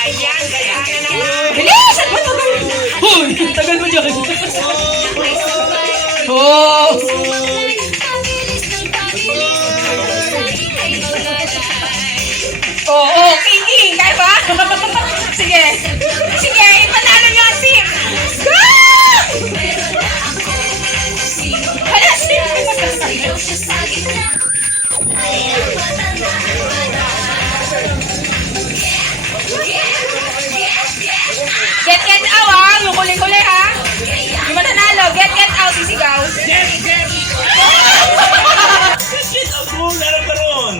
Ayan, kaya na naman. Bilis! Ang tagal! Hoy! Tagal mo dyan! Oh! Oo, king! Kaya ba? Sige! Sige! Ipanalo niyo ang team! Go! Wala siya! Get out ha! Yung kuli-kuli ha! Yung mananalo, get out, sisigaw! Get out mo, larang ka ron.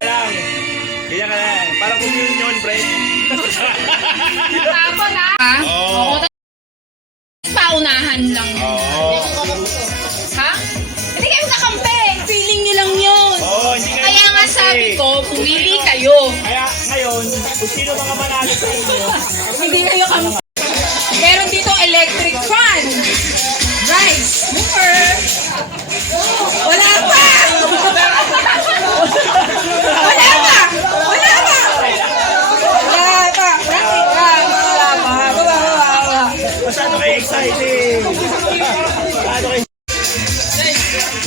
Lang. Ganyan ka lang. Parang communion, pre. Tapon ha? Oo. Paunahan lang. Oo. Ha? Hindi kayo nakampi. Feeling nyo lang yun. Oo, hindi kayo Kaya nga nakampi. sabi ko, pumili kayo. Kaya ngayon, kung sino mga manalo sa inyo, Hindi kayo kami. Meron dito electric fan. Rice cooker. Wala pa! Wala pa! Wala pa! Wala pa! Wala pa! masyado kayo excited. Masyado kayo.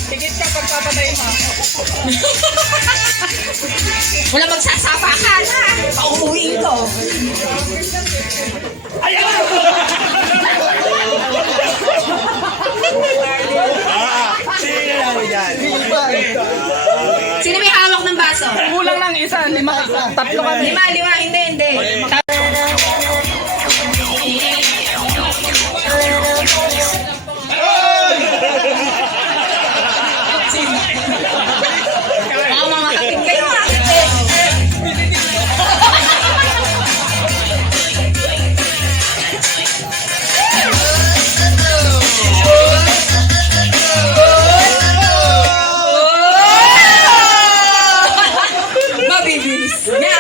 Tigit ka pagpapatayin mo. Wala magsasapakan ha. Pauuwiin ko. Ayan! Sino nanalo dyan? Sino may hawak ng baso? Kulang lang isa, lima. Tatlo kami. Lima. Hindi. Baka makakapit kayo ha. Mabibilis niya.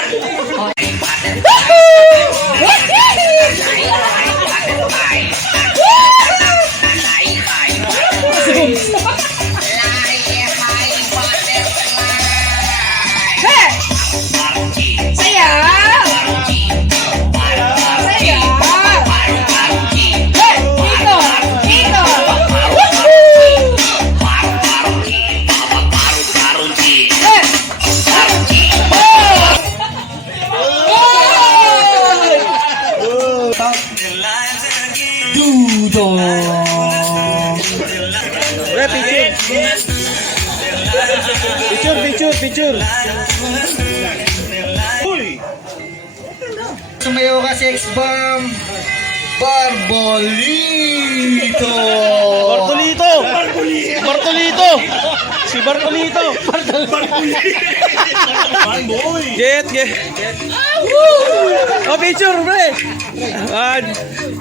Picture. Uy! Sumayaw ka si X-Bomb. Barbolito. Bartolito! Si Bartolito! Boy! Get! Oh, picture, pre!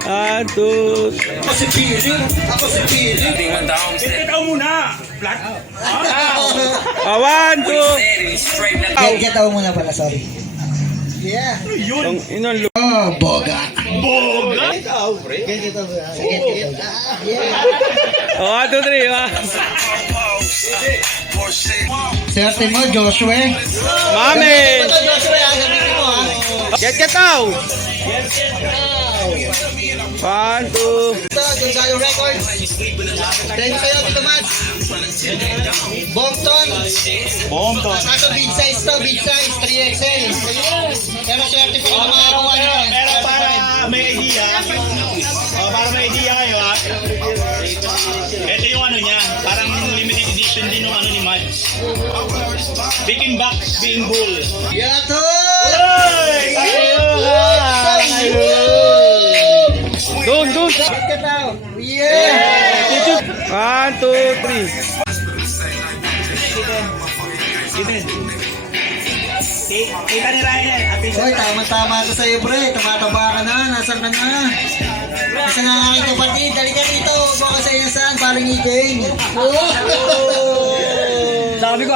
One, two. Ako si Pili. Ikaw muna! Flat! One, two. Get out muna pala, sorry. Yeah. Yung inang Oh, boga. boga! Get out. Oh, 1, 2, 3. Swerte mo, Joshua. Mami! Joshua, gamitin mo ha. Get out! 1, 2. Ito, Gonzalo Records. Thank you sa'yo, Tito Mads. Bompton. Kaso big size to, big size, 3XL. Pero swerte po kung makakuha nyo. Pero para may idea, kayo ha. Ito yung ano niya, parang limited edition din ng ano ni Mads. Being back, being bull. Yato! Doon! Get out! Yeah! 1, 2, 3. Kita ni Ryan. Hoy, tama-tama ito sa'yo, pre. Tumataba ka na. Nasaan ka na? Kasi nga nga ito, pati. Dali ka dito. Huwag ka sa iyo saan. Parang iting. Sabi ko,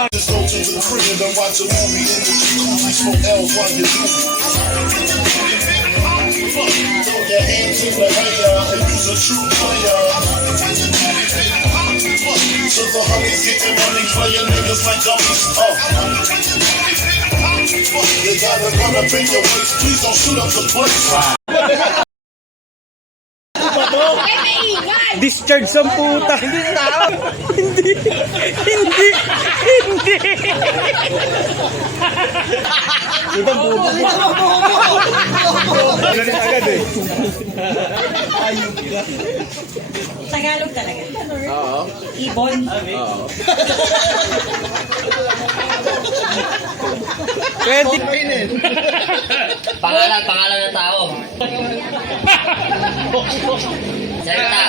So the honeys get their money, playing niggas like dummies. You gotta run up in your waist, please don't shoot up the place. Ay, maingay! Discharge sa puta. Hindi tao. Hindi. Hindi. Hindi. Ibang bubo. Ganun agad eh. Tagalog talaga. Oo. Ibon. Oo. Pwede. Pangalan ng tao. Salita.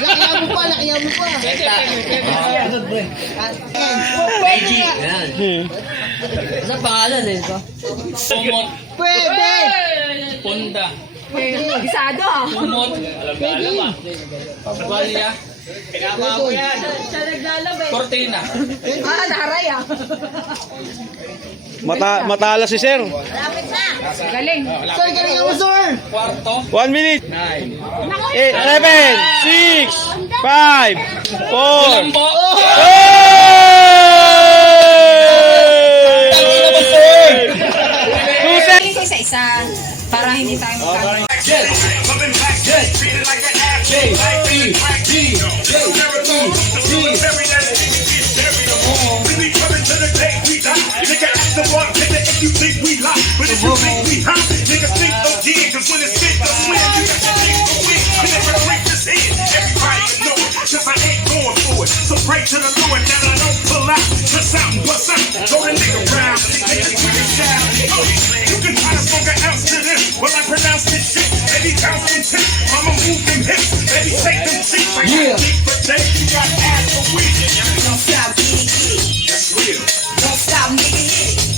Lakihan mo pa, lakihan mo pa. Salita. Reggie. Yan. Ano pangalan eh? Sumot. Pwede. Punda. Gisado ah. Sumot. Alam ah. Sabalya. Pinapa ko yan. Siya naglalaba eh. Cortina. Ah, naharay ah. Matala si sir. Lapit na. Galing. Sir, galingan mo, sir. Kwarto. 1 minute. 8, 7, 6, 5, 4. Lambo. Isa-isa. Para hindi tayo magkakaroon. Coming back, treated like an athlete. We be coming to the day we die. Nigga, ask the one, nigga, if you think we lie. But if you think we hot, nigga, think again. Cause when it's fit, the win, you got to think the win. Never break this in. Everybody know it, cause I ain't going for it. So pray to the Lord that I don't pull out. Just out and bust out. Throw the nigga round. Nigga, quick and down. You can try to smoke an ounce to this. Well, I pronounce this shit. Baby, bounce them tips. Mama, move them hips. Baby, shake them cheeks. I got deep for days. You got ass for weeks. Don't stop, get it, get it. That's real. Don't stop, nigga, hit it.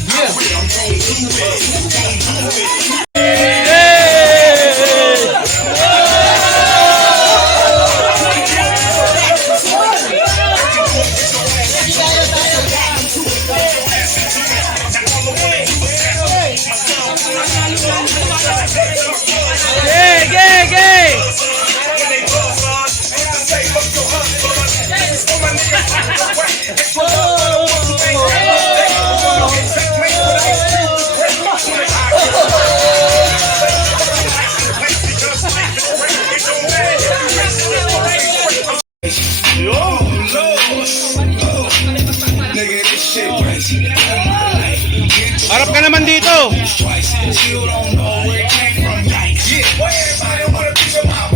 Gay, gay, gay. Nigga, this shit crazy. Harap ka naman dito. Twice, and you don't know where it came from. Yikes. Yeah, well, everybody wanna be your mouth.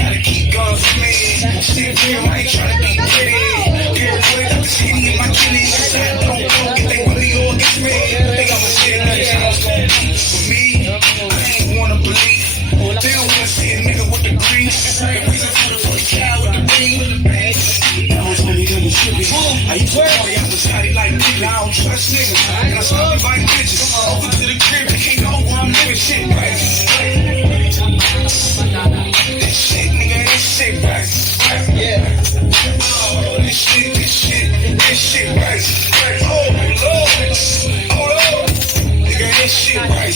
Gotta keep going for me. Still feel like trying to be pretty. Get away like the city in my kidneys. Don't get they really all against me. They got my shit in the house. For me, I ain't wanna believe. They don't wanna see a nigga with the grease. The reason for the cow with the ring. I was only gonna shit me. I used to party, I was hotty like nigga. I don't trust niggas. And I started inviting bitches over to the crib. They can't know where I'm living shit right. This shit, nigga, this shit right. Yeah. Oh, this shit right. Oh, Lord. Oh, Lord. Nigga, this shit right.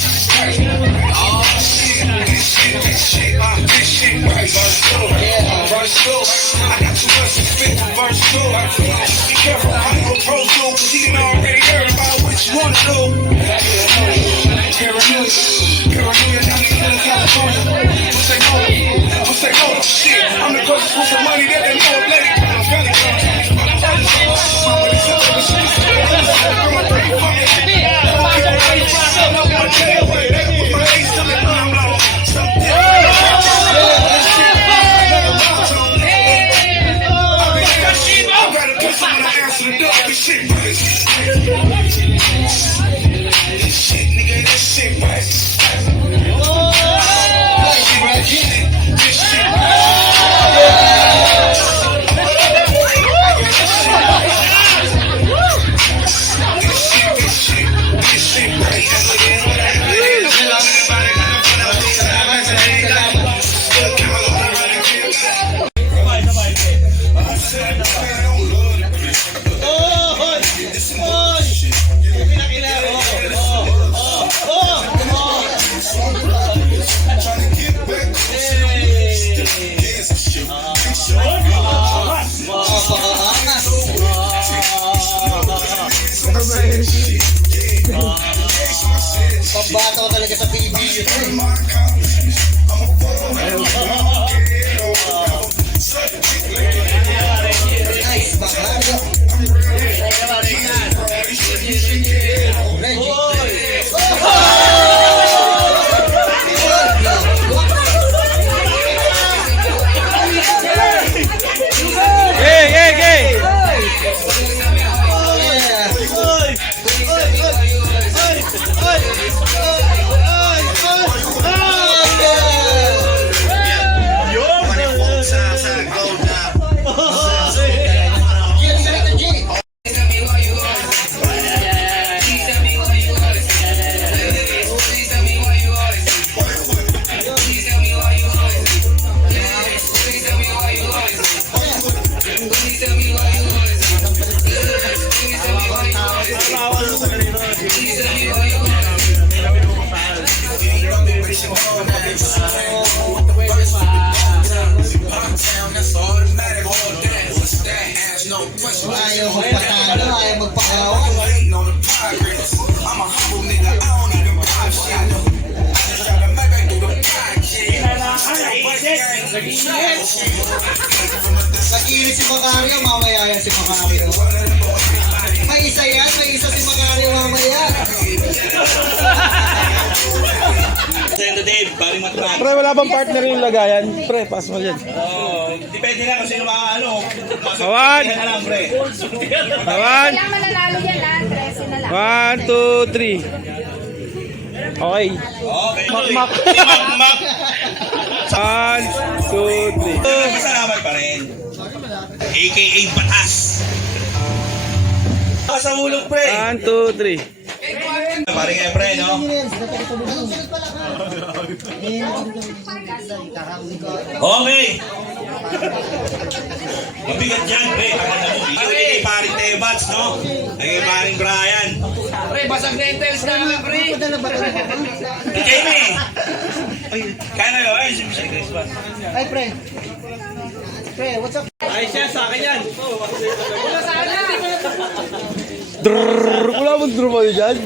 Oh, shit. This shit right. Verse 2. I got too much to spit for verse 2. Be careful how you approach you, cause he done already heard about what you wanna do. Paranoia down in California. ka sa PBU. Nice, Bakario. Reggie. Hey, hey, hey! Ayaw magpatalo, ayaw magpakawan. Pag-inis si Macario, mamaya yan si Macario. May isa yan, may isa si Macario mamaya. Sendo Dave, paring matmat. Pre, wala bang partner yung lagayan? Pre, pass mo dyan. Depende na kung sino ano. Kawan. Na lang, pre. Kawan. Kaya mananalo yan ha. 13 na lang. 1, 2, 3. Okay. Okay. Makmak. Makmak. 1, 2, 3. Masalamat pa rin. AKA Batas. Sa hulog, pre. 1, 2, 3. Paring pre, no? Okay. Mabigat dyan, pre. Ikaw kay paring Tebats, no? Kay paring Brian. Pre, basag na yung tiles namin, pre. Jamie! Kaya na yun. Ay, si Chris ba? Ay, pre. Pre, what's up? Ay, siya, sa akin yan. Drrrr. Wala mong drama nyo dyan?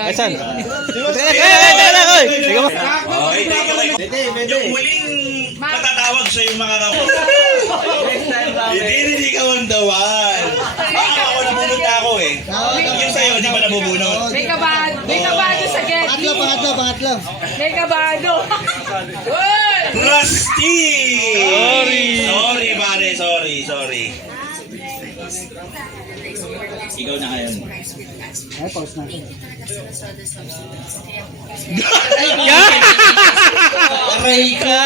Ay, saan? Okay, yung huling matatawag sa yung mga hindi ka mandawan. Ako nabunod na ako eh. Yung sa'yo, hindi pa nabubunod. May kabado sa get. Pangatlo. May kabado. Rusty! Sorry. Sorry, pare. Sorry. Ikaw na ngayon. Ay, pause natin. Aray ka!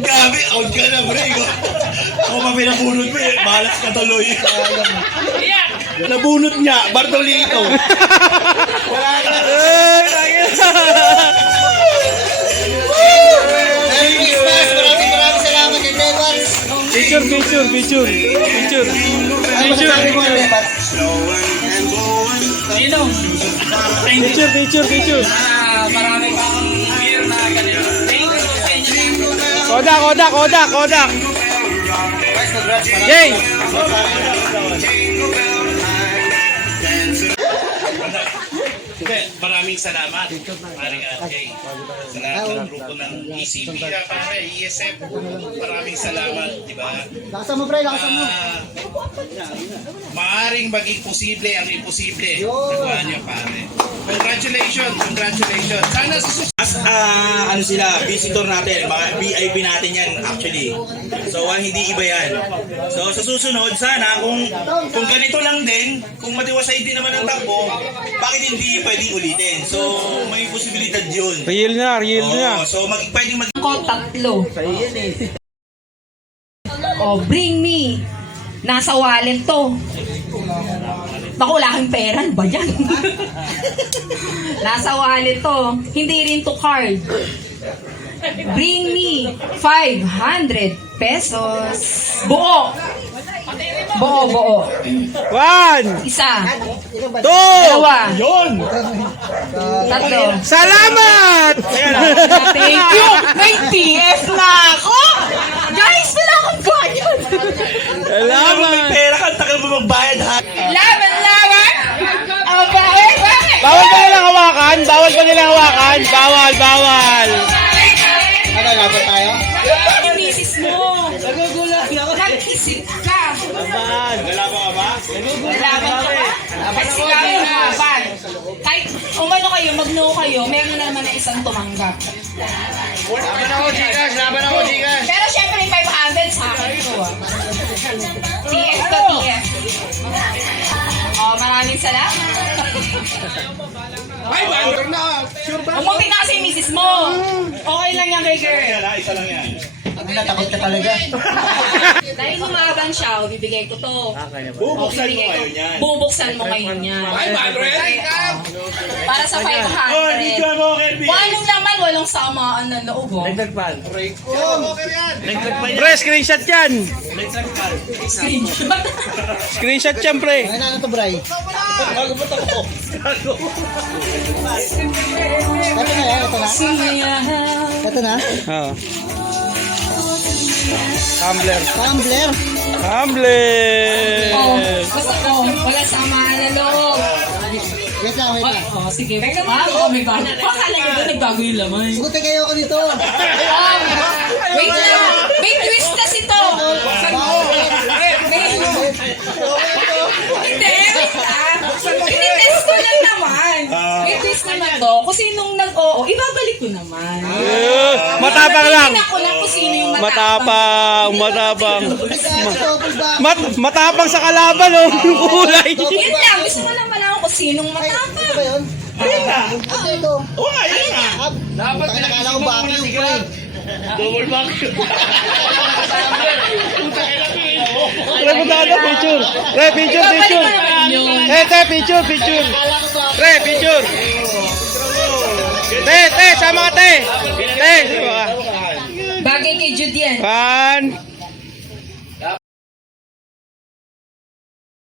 Grabe, out ka na, pre. Ako pa pinabunod mo eh. Malas ka tuloy. Nabunod niya, Bartolito. Wala na. Merry Christmas! Maraming salamat kay Tebats! Picture. Ay, masasabi mo kay Tebats? Picture. Maraming beer na ganito. Thank you sa inyo. Kodak. Yay! Maraming salamat. Maring RJ. Sa lahat ng grupo ng ECP na pare, ESF. Maraming salamat, di ba? Lakasan mo, pre, lakasan mo. Maaring maging posible ang imposible. Nagawa niyo, pare. Congratulations. Sana ano sila, visitor natin, mga VIP natin yan actually. So hindi iba yan. So sa susunod, sana kung ganito lang din, kung matiwasay din naman ang takbo, bakit hindi pwedeng ulitin? So may posibilidad yun. Real na. So pwedeng Ko tatlo. Oh, bring me. Nasa wallet to. Naku, wala kang pera. Ano ba yan? Nasa wallet to. Hindi rin to card. Bring me 500 pesos. Buo. 1, Isa. 2. Dalawa. Yun. Tatlo. Salamat! Thank you. May TF na ako. Guys, wala akong bayad. Salamat! pera ka, tagal mo magbayad ha. Laban Bawal ba nilang hawakan? Bawal, bawal. Ano, laban tayo? Yung misis mo. Mag-isip ka. Laban. Nagalaban ka ba? Lalaban ka ba? At sigawin mo laban. Kahit umano kayo, mag-no kayo, meron na naman na isang tumanggap. Laban ako, Gcash! Laban ako, Gcash! Pero syempre may 500 sa akin ito ah. TF to TF. Oh, maraming salamat. Ay, banter na! Sure ba? Umuti na kasi yung misis mo. Okay lang yan kay girl. Isa lang yan. Ang natakot ka talaga. Dahil lumaban siya, bibigay ko to. Bubuksan mo Bibigay kayo ko. niyan. Bubuksan mo ngayon yan. Ay, Para sa 500. Oh, video mo, Kelvin! Walang naman, walang samaan ng loob. Oh. Pre, screenshot yan. Screenshot. Screenshot yan, pre. Ay, ano to, Bray? Ito na yan, ito na. Ito na. Oh. Tumbler. Tumbler. Tumbler. Oh, basta ko, walang samaan ng loob. Wait lang, wait lang. Oh, sige. Oh my God. Pakala nyo ba nagbago yung laman? Buti kayo ako nito. Wait lang. May twist kasi to. Hindi, wait lang. Tinitest ko lang naman. May twist naman to. Kung sinong nag-oo, ibabalik ko naman. Matapang lang. Tingnan ko lang kung sino yung Matapang, matapang. Double back. Matapang sa kalaban, oh. Yung kulay. Yun lang. Gusto mo lang malaman kung sinong Ito ba matapang. yun? Ito. Oo nga, yan nga! Dapat nakala ko vacuum pa eh. Double back! Pre, punta ka na, picture. Pre, picture, picture. Te, picture, picture. Pre, picture. Te, sama ka, te. Te, sama ka. Bagay kay Jude yan. 5,